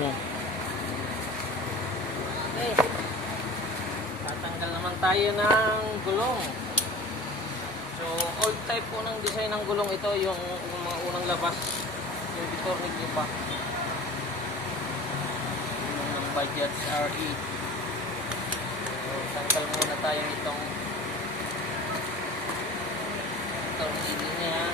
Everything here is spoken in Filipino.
Hmm. Okay. Tatanggal naman tayo ng gulong. So, old type po ng design ng gulong ito, yung mga unang labas. Yung bitornilyo pa. Yung ng Bajaj RE. So, tanggal muna tayo itong tornilyo niya.